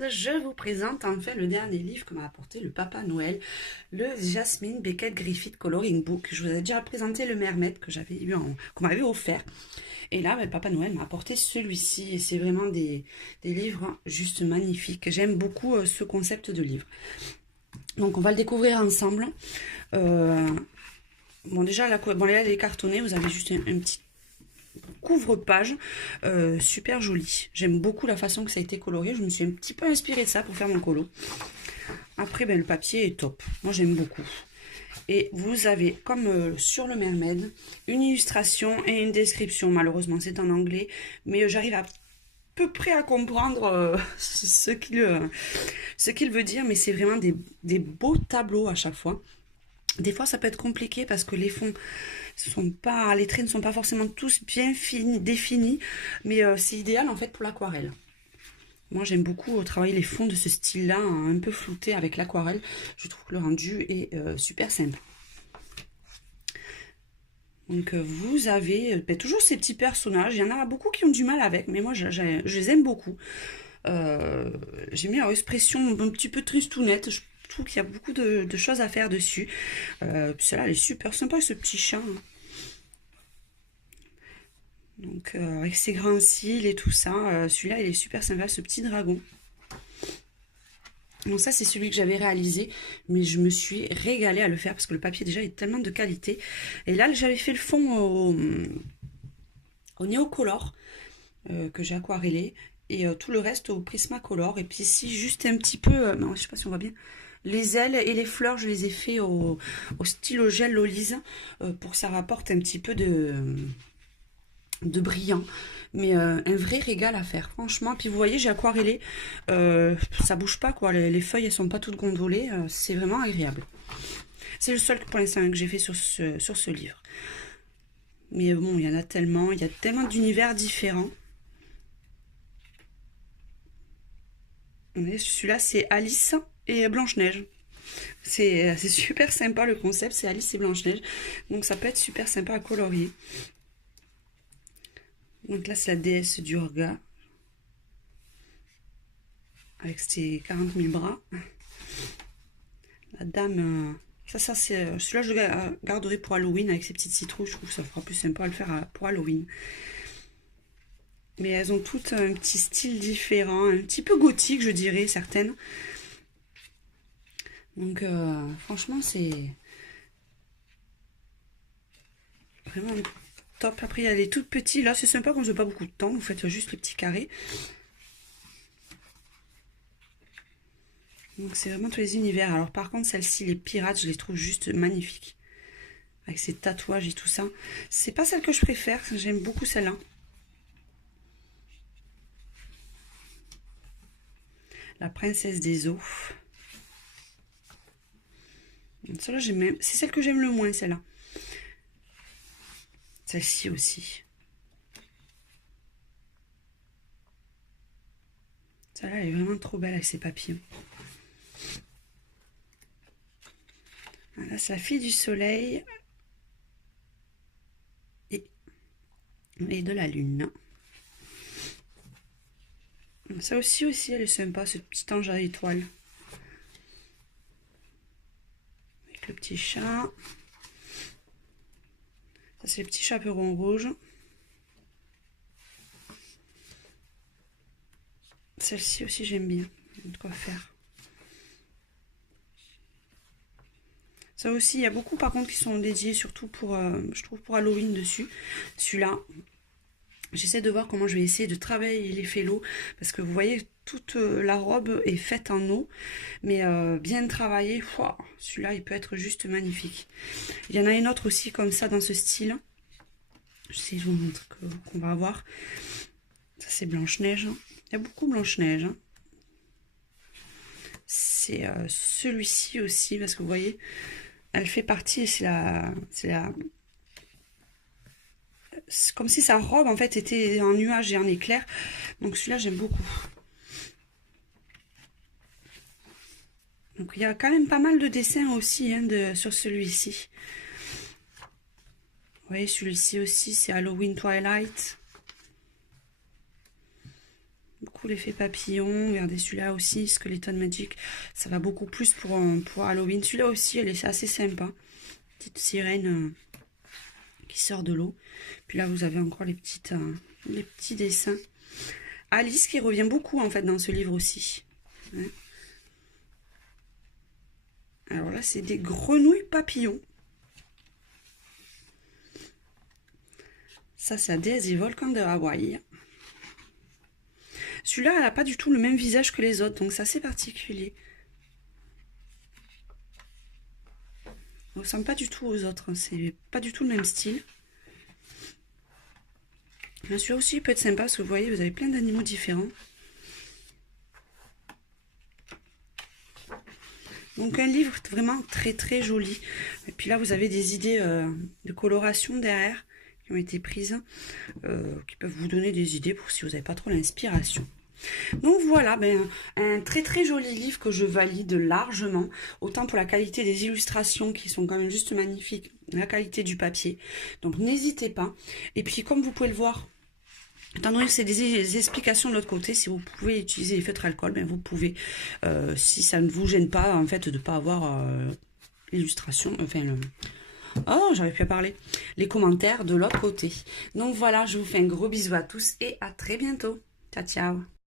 monde, je vous présente enfin le dernier livre que m'a apporté le Papa Noël, le Jasmine Beckett Griffith Coloring Book. Je vous ai déjà présenté le Mermaid que j'avais eu qu'on m'avait offert. Et là, le Papa Noël m'a apporté celui-ci. Et c'est vraiment des livres juste magnifiques. J'aime beaucoup ce concept de livre. Donc on va le découvrir ensemble. Bon déjà, là, elle est cartonnée. Vous avez juste un petit couvre-page super joli. J'aime beaucoup la façon que ça a été coloré. Je me suis un petit peu inspirée de ça pour faire mon colo. Après, le papier est top. Moi, j'aime beaucoup. Et vous avez, comme sur le Mermaid, une illustration et une description. Malheureusement, c'est en anglais. Mais j'arrive à peu près à comprendre ce qu'il veut dire. Mais c'est vraiment des beaux tableaux à chaque fois. Des fois, ça peut être compliqué parce que les traits ne sont pas forcément tous bien définis, mais c'est idéal en fait pour l'aquarelle. Moi, j'aime beaucoup travailler les fonds de ce style-là, un peu flouté avec l'aquarelle. Je trouve que le rendu est super simple. Donc, vous avez toujours ces petits personnages. Il y en a beaucoup qui ont du mal avec, mais moi, je les aime beaucoup. J'ai mis leur expression un petit peu tristounette. Je trouve qu'il y a beaucoup de choses à faire dessus. Celle-là, elle est super sympa, ce petit chat. Donc, avec ses grands cils et tout ça. Celui-là, il est super sympa, ce petit dragon. Donc ça, c'est celui que j'avais réalisé, mais je me suis régalée à le faire parce que le papier, déjà, est tellement de qualité. Et là, j'avais fait le fond au Néocolor que j'ai aquarellé. Et tout le reste au Prismacolor. Et puis ici, juste un petit peu, non, je sais pas si on voit bien, les ailes et les fleurs, je les ai fait au stylo gel Lolise pour que ça rapporte un petit peu de brillant. Mais un vrai régal à faire, franchement. Puis vous voyez, j'ai aquarellé, ça bouge pas, quoi. Les feuilles, elles sont pas toutes gondolées, c'est vraiment agréable. C'est le seul pour l'instant que j'ai fait sur ce livre. Mais bon, il y en a tellement, il y a tellement d'univers différents. Celui-là, c'est Alice et Blanche-Neige. C'est super sympa le concept, c'est Alice et Blanche-Neige. Donc ça peut être super sympa à colorier. Donc là, c'est la déesse d'Urga. Avec ses 40 000 bras. La dame... ça c'est celui-là, je le garderai pour Halloween avec ses petites citrouilles. Je trouve que ça fera plus sympa à le faire pour Halloween. Mais elles ont toutes un petit style différent, un petit peu gothique, je dirais, certaines. Donc, franchement, c'est vraiment top. Après, il y a les toutes petites. Là, c'est sympa quand je n'ai pas beaucoup de temps. Vous faites juste le petit carré. Donc, c'est vraiment tous les univers. Alors, par contre, celle-ci, les pirates, je les trouve juste magnifiques. Avec ses tatouages et tout ça. C'est pas celle que je préfère. J'aime beaucoup celle-là. La princesse des eaux. Celle-là, c'est celle que j'aime le moins, celle-là. Celle-ci aussi. Celle-là, elle est vraiment trop belle avec ses papillons. Là, c'est la fille du soleil et de la lune. Ça aussi, elle est sympa, ce petit ange à étoile. Avec le petit chat. Ça, c'est le petit chaperon rouge. Celle-ci aussi, j'aime bien. De quoi faire. Ça aussi, il y a beaucoup par contre qui sont dédiés surtout pour, je trouve, pour Halloween dessus. Celui-là, j'essaie de voir comment je vais essayer de travailler l'effet l'eau. Parce que vous voyez, toute la robe est faite en eau. Mais bien travaillé, celui-là, il peut être juste magnifique. Il y en a une autre aussi comme ça dans ce style. Je sais, je vous montre qu'on va avoir. Ça, c'est Blanche-Neige. Il y a beaucoup Blanche-Neige. C'est celui-ci aussi, parce que vous voyez, elle fait partie, c'est comme si sa robe, en fait, était en nuage et en éclair. Donc celui-là, j'aime beaucoup. Donc il y a quand même pas mal de dessins aussi sur celui-ci. Vous voyez, celui-ci aussi, c'est Halloween Twilight. beaucoup l'effet papillon. Regardez celui-là aussi, Skeleton Magic. Ça va beaucoup plus pour Halloween. Celui-là aussi, elle est assez sympa. Petite sirène qui sort de l'eau. Puis là, vous avez encore les petits dessins. Alice qui revient beaucoup en fait dans ce livre aussi. Hein. Alors là, c'est des grenouilles papillons. Ça, c'est la déesse des volcans de Hawaï. Celui-là, elle n'a pas du tout le même visage que les autres, donc c'est assez particulier. On ne ressemble pas du tout aux autres, hein. C'est pas du tout le même style. Celui-là aussi il peut être sympa parce que vous voyez, vous avez plein d'animaux différents. Donc un livre vraiment très très joli. Et puis là, vous avez des idées de coloration derrière qui ont été prises, qui peuvent vous donner des idées pour si vous n'avez pas trop l'inspiration. Donc voilà, un très très joli livre que je valide largement, autant pour la qualité des illustrations qui sont quand même juste magnifiques, la qualité du papier. Donc n'hésitez pas. Et puis comme vous pouvez le voir, étant donné que c'est des explications de l'autre côté, si vous pouvez utiliser les feutres alcool, vous pouvez, si ça ne vous gêne pas en fait de ne pas avoir l'illustration, enfin oh, j'arrive plus à parler, les commentaires de l'autre côté. Donc voilà, je vous fais un gros bisou à tous et à très bientôt. Ciao, ciao.